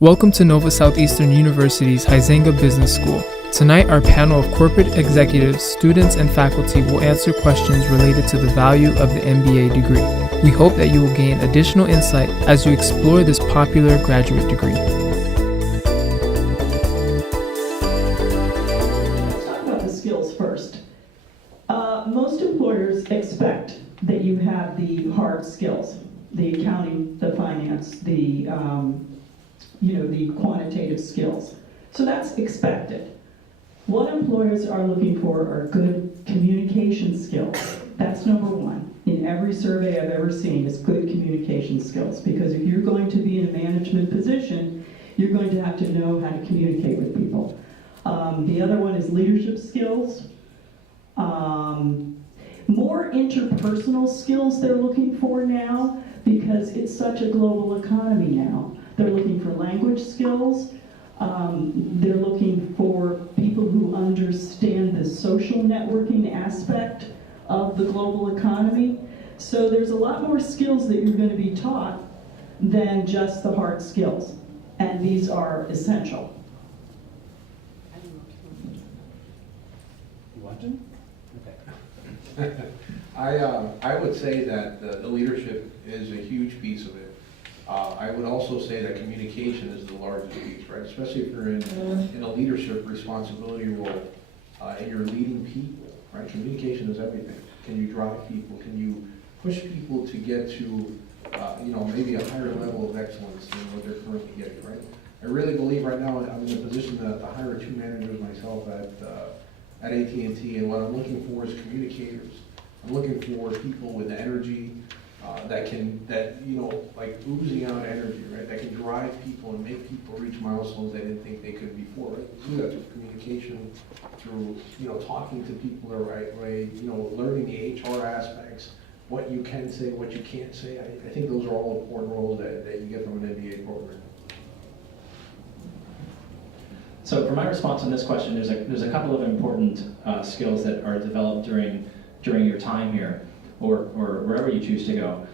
Welcome to Nova Southeastern University's Huizenga Business School. Tonight, our panel of corporate executives, students, and faculty will answer questions related to the value of the MBA degree. We hope that you will gain additional insight as you explore this popular graduate degree. Let's talk about the skills first. Most employers expect that you have the hard skills, the accounting, the finance, the quantitative skills. So that's expected. What employers are looking for are good communication skills. That's number one. In every survey I've ever seen is good communication skills, because if you're going to be in a management position, you're going to have to know how to communicate with people. The other one is leadership skills. More interpersonal skills they're looking for now, because it's such a global economy now. They're looking for language skills. They're looking for people who understand the social networking aspect of the global economy. So there's a lot more skills that you're going to be taught than just the hard skills. And these are essential. You watching? Okay. I would say that the leadership is a huge piece of it. I would also say that communication is the largest piece, right? Especially if you're in a leadership responsibility role and you're leading people, right? Communication is everything. Can you drive people? Can you push people to get to, maybe a higher level of excellence than what they're currently getting, right? I really believe right now I'm in a position to hire 2 managers myself at AT&T, and what I'm looking for is communicators. I'm looking for people with energy, like oozing out energy, right? That can drive people and make people reach milestones they didn't think they could before, right? Do that through communication, through, talking to people the right way, learning the HR aspects, what you can say, what you can't say. I think those are all important roles that you get from an MBA program. So for my response on this question, there's a couple of important skills that are developed during your time here, or wherever you choose to go.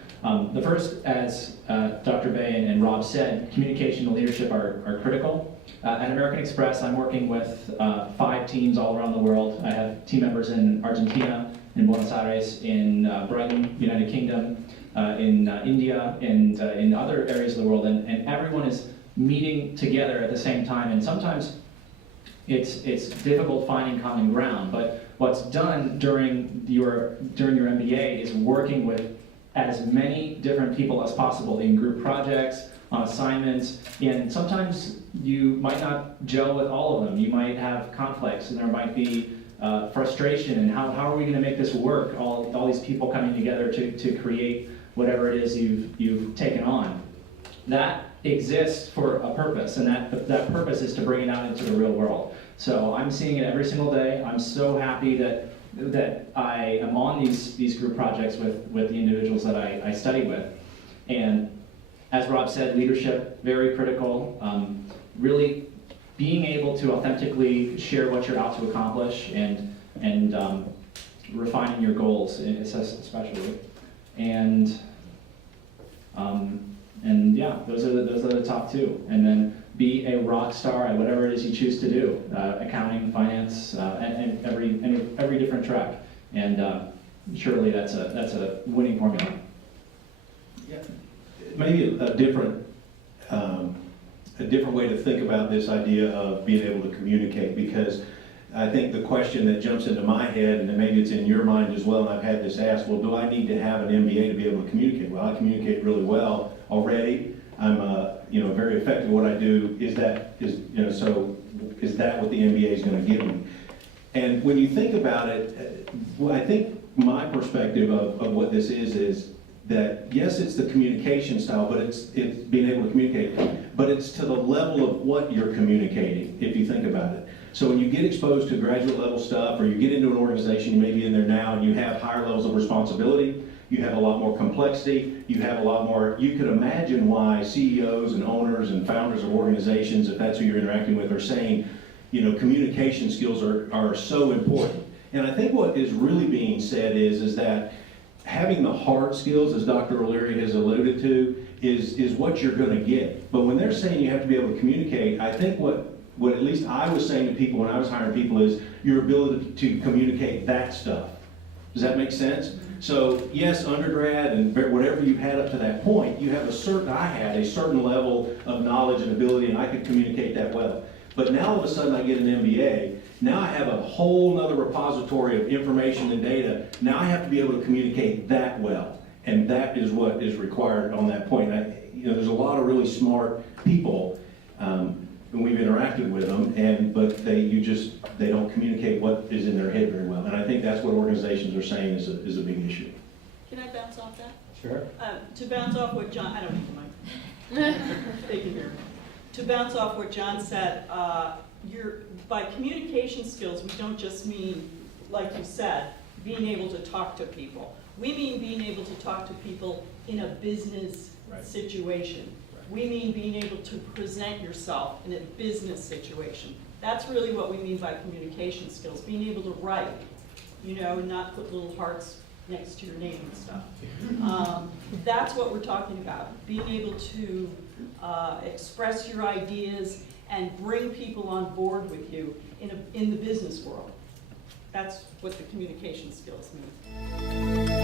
The first, as Dr. Bay and Rob said, communication and leadership are critical. At American Express, I'm working with 5 teams all around the world. I have team members in Argentina, in Buenos Aires, in Brighton, United Kingdom, in India, and in other areas of the world, and everyone is meeting together at the same time, and sometimes it's difficult finding common ground, but what's done during your MBA is working with as many different people as possible in group projects, on assignments, and sometimes you might not gel with all of them. You might have conflicts, and there might be frustration, and how are we going to make this work? All these people coming together to create whatever it is you've taken on. That exists for a purpose, and that purpose is to bring it out into the real world. So I'm seeing it every single day. I'm so happy that I am on these group projects with the individuals that I study with. And as Rob said, leadership, very critical. Really being able to authentically share what you're out to accomplish and refining your goals, especially. And yeah, those are the top 2. And then be a rock star at whatever it is you choose to do, accounting, finance, and every different track. And surely that's a winning formula. Yeah, maybe a different way to think about this idea of being able to communicate, because I think the question that jumps into my head, and maybe it's in your mind as well, and I've had this asked, well, do I need to have an MBA to be able to communicate? Well, I communicate really well already. I'm very effective at what I do. Is that what the MBA is going to give me? And when you think about it, I think my perspective of what this is that yes, it's the communication style, but it's being able to communicate, but it's to the level of what you're communicating, if you think about it. So when you get exposed to graduate level stuff, or you get into an organization, you may be in there now, and you have higher levels of responsibility, you have a lot more complexity, you have a lot more, you could imagine why CEOs and owners and founders of organizations, if that's who you're interacting with, are saying, communication skills are so important. And I think what is really being said is that having the hard skills, as Dr. O'Leary has alluded to, is what you're gonna get. But when they're saying you have to be able to communicate, I think what at least I was saying to people when I was hiring people is your ability to communicate that stuff. Does that make sense? So yes, undergrad and whatever you had up to that point, I had a certain level of knowledge and ability, and I could communicate that well. But now all of a sudden I get an MBA, now I have a whole nother repository of information and data. Now I have to be able to communicate that well. And that is what is required on that point. There's a lot of really smart people, and we've interacted with them, but they don't communicate what is in their head very well. And I think that's what organizations are saying is a big issue. Can I bounce off that? Sure. To bounce off what John, I don't need the mic. They can hear me. To bounce off what John said, by communication skills, we don't just mean, like you said, being able to talk to people. We mean being able to talk to people in a business situation. We mean being able to present yourself in a business situation. That's really what we mean by communication skills, being able to write, not put little hearts next to your name and stuff. That's what we're talking about, being able to express your ideas and bring people on board with you in the business world. That's what the communication skills mean.